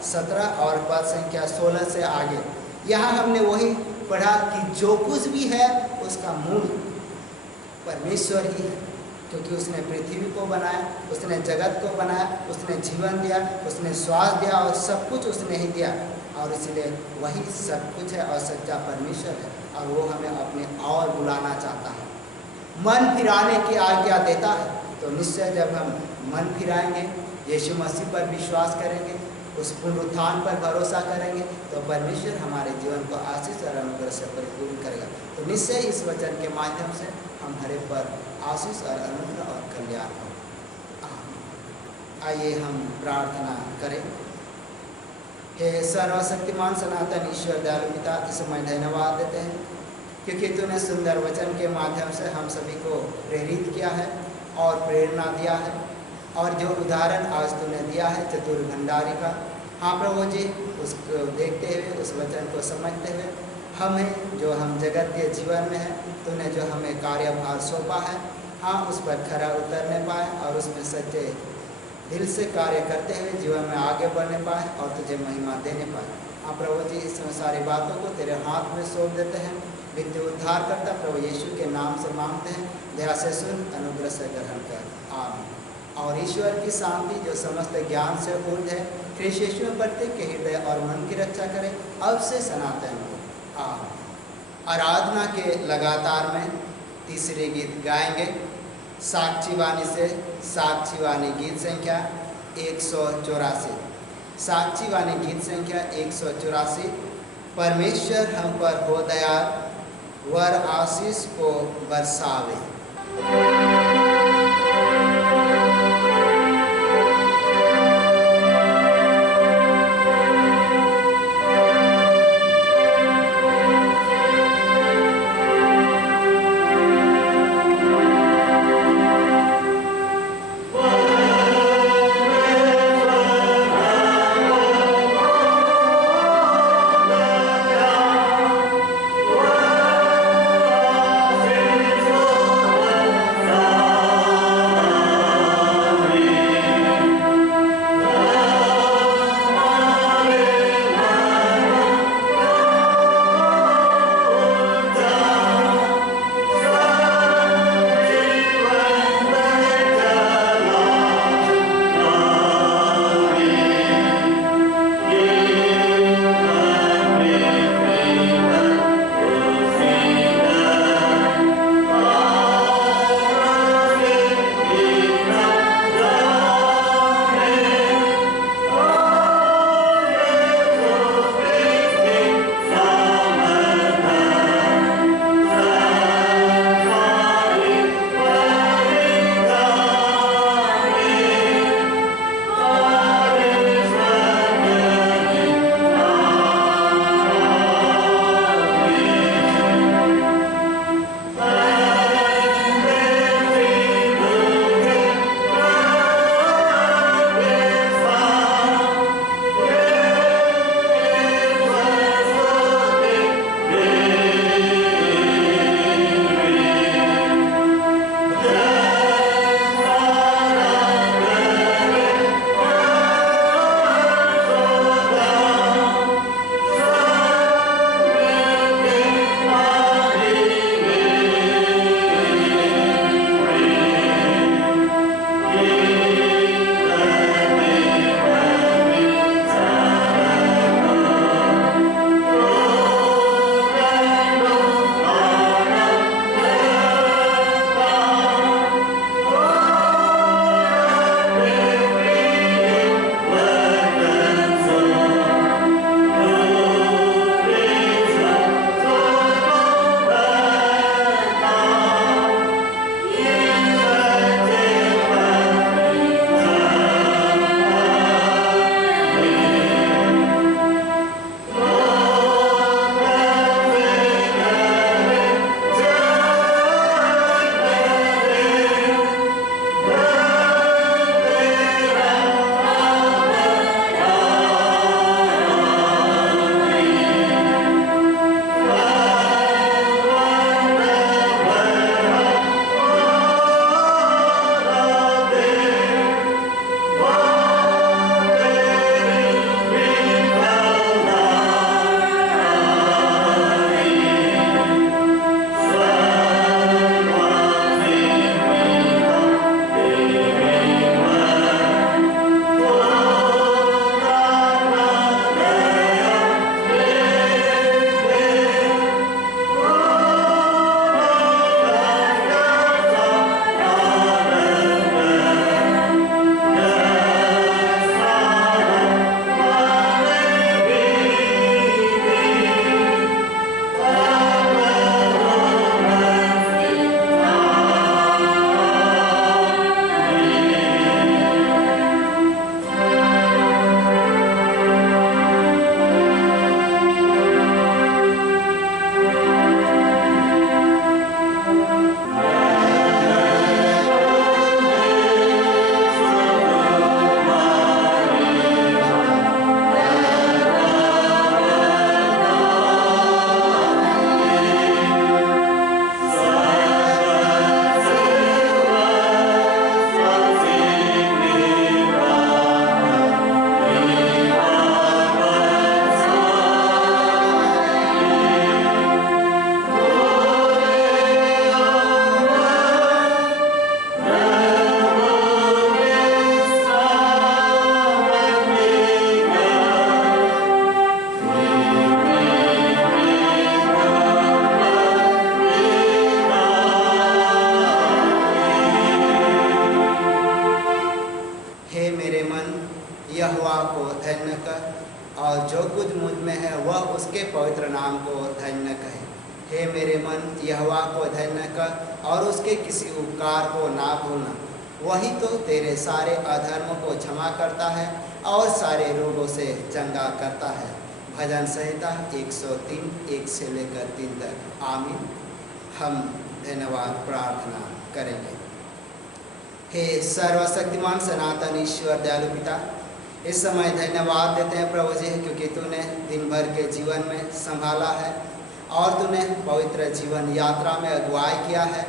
17 और पद संख्या 16 से आगे, यहाँ हमने वही पढ़ा कि जो कुछ भी है उसका मूल परमेश्वर ही है, क्योंकि उसने पृथ्वी को बनाया, उसने जगत को बनाया, उसने जीवन दिया, उसने श्वास दिया और सब कुछ उसने ही दिया, और इसलिए वही सब कुछ है और सच्चा परमेश्वर है, और वो हमें अपने और बुलाना चाहता है, मन फिराने की आज्ञा देता है। तो निश्चय जब हम मन फिराएंगे, यीशु मसीह पर विश्वास करेंगे, उस पुनरुत्थान पर भरोसा करेंगे, तो परमेश्वर हमारे जीवन को आशीष और अनुग्रह से परिपूर्ण करेगा। तो निश्चय इस वचन के माध्यम से हम हरे पर आशीष और अनुग्रह और कल्याण हो। आइए हम प्रार्थना करें। हे सर्वशक्तिमान सनातन ईश्वर दयालु पिता, इस समय धन्यवाद देते हैं क्योंकि तूने सुंदर वचन के माध्यम से हम सभी को प्रेरित किया है और प्रेरणा दिया है, और जो उदाहरण आज तूने दिया है चतुर भंडारी का, हाँ प्रभु जी, उसको देखते हुए, उस वचन को समझते हुए हमें जो हम जगत के जीवन में है, तूने जो हमें कार्यभार सौंपा है, हाँ उस पर खरा उतरने पाए और उसमें सच्चे दिल से कार्य करते हुए जीवन में आगे बढ़ने पाए और तुझे महिमा देने पाए। हाँ प्रभु जी, इसमें सारी बातों को तेरे हाथ में सौंप देते हैं। नित्य उद्धार करता प्रभु यीशु के नाम से मांगते हैं, दया से सुन, अनुग्रह से ग्रहण कर, आमीन। और ईश्वर की शांति जो समस्त ज्ञान से ऊर्ध्व है, ख्रीष्ट यीशु में प्रत्येक के हृदय और मन की रक्षा करे, अब से सनातन हो, आमीन। आराधना के लगातार में तीसरे गीत गाएंगे, साक्षी वाणी से साक्षी वाणी गीत संख्या 184। साक्षी वाणी गीत संख्या 184। परमेश्वर हम पर हो दयाल, वर आशीष को बरसावे। Wow. को धन्य कर, और जो कुछ मुझ में है वह उसके पवित्र नाम को धन्य कहे। हे मेरे मन, यहोवा को धन्य कर और उसके किसी उपकार को ना भूलना। वही तो तेरे सारे अधर्म को क्षमा करता है और सारे रोगों से चंगा करता है। भजन संहिता 103 1 से लेकर 3 तक। आमीन। हम धन्यवाद प्रार्थना करेंगे। हे सर्वशक्तिमान सनातन ईश्वर दयालु पिता, इस समय धन्यवाद देते हैं प्रभु जी, क्योंकि तूने दिन भर के जीवन में संभाला है और तूने पवित्र जीवन यात्रा में अगुवाई किया है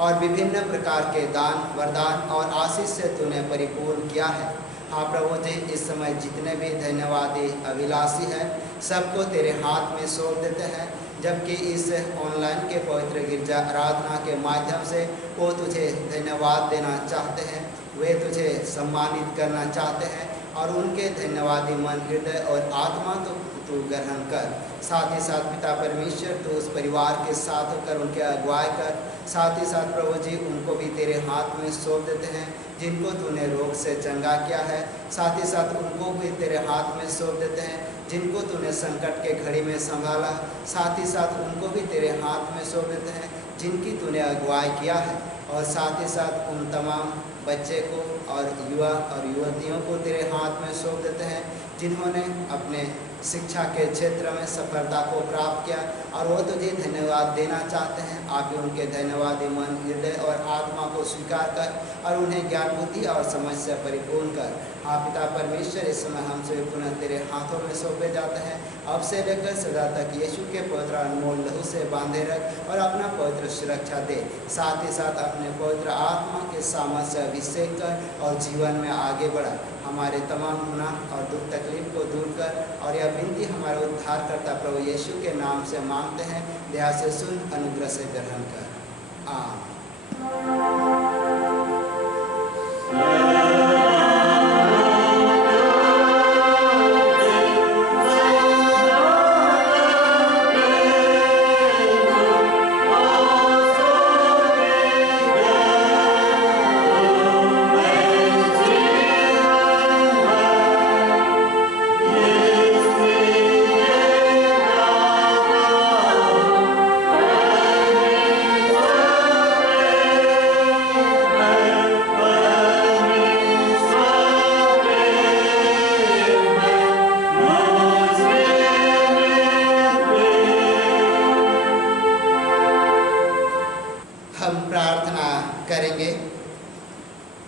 और विभिन्न प्रकार के दान वरदान और आशीष से तूने परिपूर्ण किया है। हाँ प्रभु जी, इस समय जितने भी धन्यवादी अभिलाषी हैं सबको तेरे हाथ में सौंप देते हैं, जबकि इस ऑनलाइन के पवित्र गिरजा आराधना के माध्यम से वो तुझे धन्यवाद देना चाहते हैं, वे तुझे सम्मानित करना चाहते हैं और उनके धन्यवादी मन, हृदय और आत्मा तो तू ग्रहण कर। साथ ही साथ पिता परमेश्वर तू उस परिवार के साथ होकर उनके अगुवाई कर। साथ ही साथ प्रभु जी उनको भी तेरे हाथ में सौंप देते हैं जिनको तूने रोग से चंगा किया है। साथ ही साथ उनको भी तेरे हाथ में सौंप देते हैं जिनको तूने संकट के घड़ी में संभाला। साथ ही साथ उनको भी तेरे हाथ में सौंप देते हैं जिनकी तूने अगुवाई किया है। और साथ ही साथ उन तमाम बच्चे को और युवा और युवतियों को तेरे हाथ में सौंप देते हैं जिन्होंने अपने शिक्षा के क्षेत्र में सफलता को प्राप्त किया और वो तुझे धन्यवाद देना चाहते हैं। आप भी उनके धन्यवादी मन, हृदय और आत्मा को स्वीकार कर और उन्हें ज्ञान बुद्धि और समझ से परिपूर्ण कर। हाँ पिता परमेश्वर, इस समय हम सभी पुनः तेरे हाथों में सौंपे जाते हैं। अब से लेकर सदा तक यीशु के पवित्र अनमोल लहू से बांधे रख और अपना पवित्र सुरक्षा दे। साथ ही साथ अपने पवित्र आत्मा के सामर्थ्य से अभिषेक कर और जीवन में आगे बढ़ा। हमारे तमाम गुनाह और दुख तकलीफ को दूर कर, और यह विनती हमारे उद्धारकर्ता प्रभु यीशु के नाम से मांगते हैं। दया से सुन, अनुग्रह से ग्रहण कर। आमीन।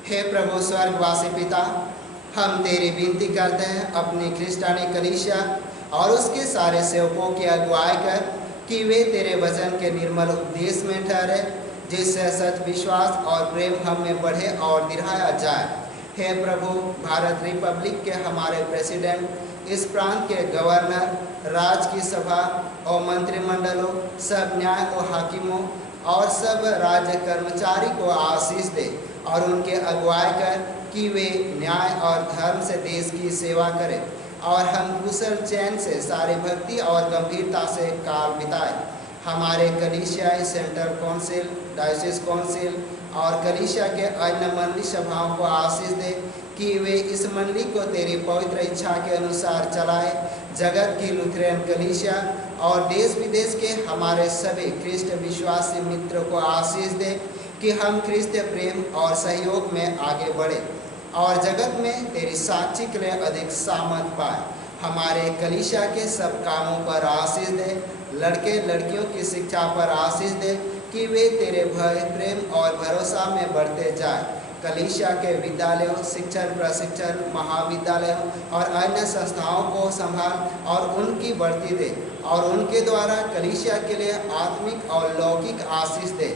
हे प्रभु स्वर्गवासी पिता, हम तेरी विनती करते हैं अपनी ख्रिस्तानी कलीसिया और उसके सारे सेवकों की अगुवाई कर कि वे तेरे वचन के निर्मल उपदेश में ठहरे, जिससे सच विश्वास और प्रेम हम में बढ़े और दिखाया जाए। हे प्रभु, भारत रिपब्लिक के हमारे प्रेसिडेंट, इस प्रांत के गवर्नर, राज्य की सभा और मंत्रिमंडलों, सब न्याय और हाकिमों और सब राज्य कर्मचारी को आशीष दे और उनके अगुवाई कर कि वे न्याय और धर्म से देश की सेवा करें और हम कुशल चैन से सारी भक्ति और गंभीरता से काल बिताएं। हमारे कलीसियाई सेंट्रल काउंसिल, डायोसिस काउंसिल और कलीसिया के अन्य मंडली सभाओं को आशीष दे कि वे इस मंडली को तेरी पवित्र इच्छा के अनुसार चलाए। जगत की लुथेरन कलीसिया और देश विदेश के हमारे सभी ख्रिस्ट विश्वासी मित्रों को आशीष दे कि हम ख्रिस्त प्रेम और सहयोग में आगे बढ़े और जगत में तेरी साक्षी के लिए अधिक सामर्थ पाए। हमारे कलीसिया के सब कामों पर आशीष दे, लड़के लड़कियों की शिक्षा पर आशीष दे कि वे तेरे भय, प्रेम और भरोसा में बढ़ते जाए। कलीसिया के विद्यालयों, शिक्षण प्रशिक्षण महाविद्यालयों और अन्य संस्थाओं को संभाल और उनकी बढ़ती दे और उनके द्वारा कलीसिया के लिए आत्मिक और लौकिक आशीष दे।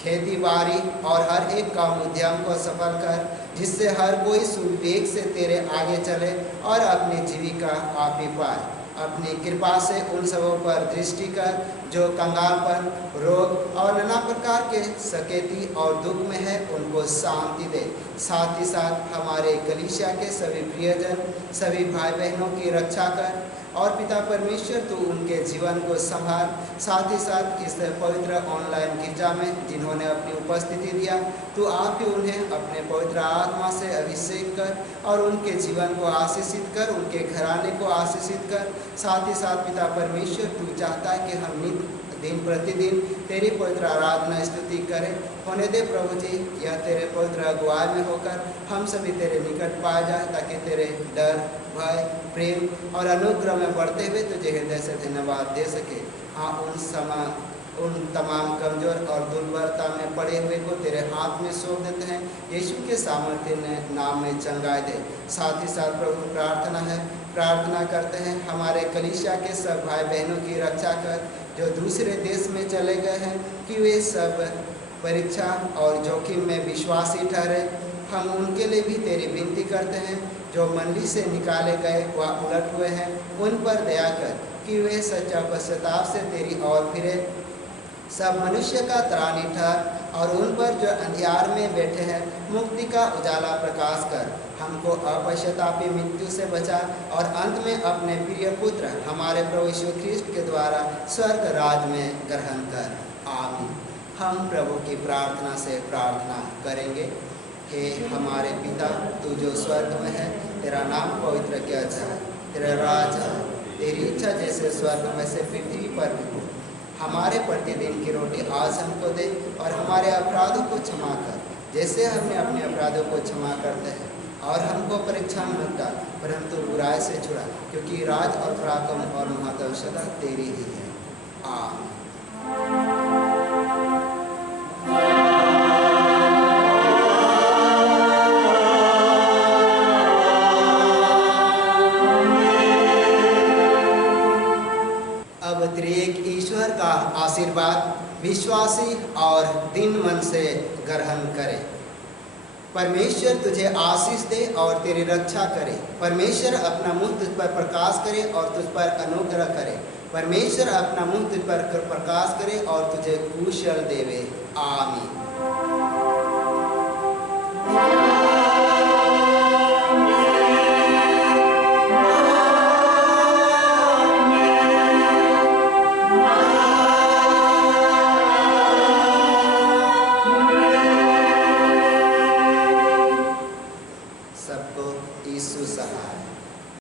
खेती बाड़ी और हर एक काम उद्यम को सफल कर, जिससे हर कोई सुविवेक से तेरे आगे चले और अपनी जीविका आप ही पाए। अपनी कृपा से उन सबों पर दृष्टि कर जो कंगालपन, रोग और नाना प्रकार के सकेती और दुख में है, उनको शांति दे। साथ ही साथ हमारे कलीसिया के सभी प्रियजन, सभी भाई बहनों की रक्षा कर और पिता परमेश्वर तू उनके जीवन को संभाल। साथ ही साथ इस पवित्र ऑनलाइन गिरजा में जिन्होंने अपनी उपस्थिति दिया, तू आप ही उन्हें अपने पवित्र आत्मा से अभिषेक कर और उनके जीवन को आशीषित कर, उनके घराने को आशीषित कर। साथ ही साथ पिता परमेश्वर तू चाहता है कि हम नित्य दिन प्रतिदिन तेरी पवित्र आराधना स्तुति करें। होने दे प्रभु जी, यह तेरे पवित्र अगुवाई में होकर हम सभी तेरे निकट पाए जाए, ताकि तेरे डर, भय, प्रेम और अनुग्रह में बढ़ते हुए तुझे हृदय से धन्यवाद दे सके। हाँ, उन तमाम कमजोर और दुर्बलता में पड़े हुए को तेरे हाथ में सौंप देते हैं। यीशु के सामर्थ्य नाम में चंगाई दे। साथ ही साथ प्रभु प्रार्थना करते हैं हमारे कलीसिया के सब भाई बहनों की रक्षा कर जो दूसरे देश में चले गए हैं, कि वे सब परीक्षा और जोखिम में विश्वासी ठहरे। हम उनके लिए भी तेरी विनती करते हैं। जो मंडली से निकाले गए व उलट हुए हैं, उन पर दया कर कि वे सच्चा पश्चाताप से तेरी ओर फिरे। सब मनुष्य का त्राणी ठहर और उन पर जो अंधियार में बैठे हैं मुक्ति का उजाला प्रकाश कर। हमको अपश्चातापी मृत्यु से बचा और अंत में अपने प्रिय पुत्र हमारे प्रभु यीशु ख्रिस्ट के द्वारा स्वर्ग राज में ग्रहण कर। आमीन। हम प्रभु की प्रार्थना से प्रार्थना करेंगे। हे हमारे पिता, तू जो स्वर्ग में है, तेरा नाम पवित्र किया जाए, तेरा राज आए, तेरी इच्छा जैसे स्वर्ग में से पृथ्वी पर भी हो। हमारे प्रतिदिन की रोटी आज हमको दे और हमारे अपराधों को क्षमा कर, जैसे हमने अपने अपराधों को क्षमा करते हैं। और हमको परीक्षा में मत डाल, परंतु बुराई से छुड़ा, क्योंकि राज और पराक्रम और महत्व सदा तेरी ही है। आमीन। अब त्रिएक ईश्वर का आशीर्वाद विश्वासी और दिन मन से ग्रहण करे। परमेश्वर तुझे आशीष दे और तेरी रक्षा करे। परमेश्वर अपना मुँह तुझ पर प्रकाश करे और तुझ पर अनुग्रह करे। परमेश्वर अपना मुँह तुझ पर प्रकाश करे और तुझे कुशल देवे। आमीन।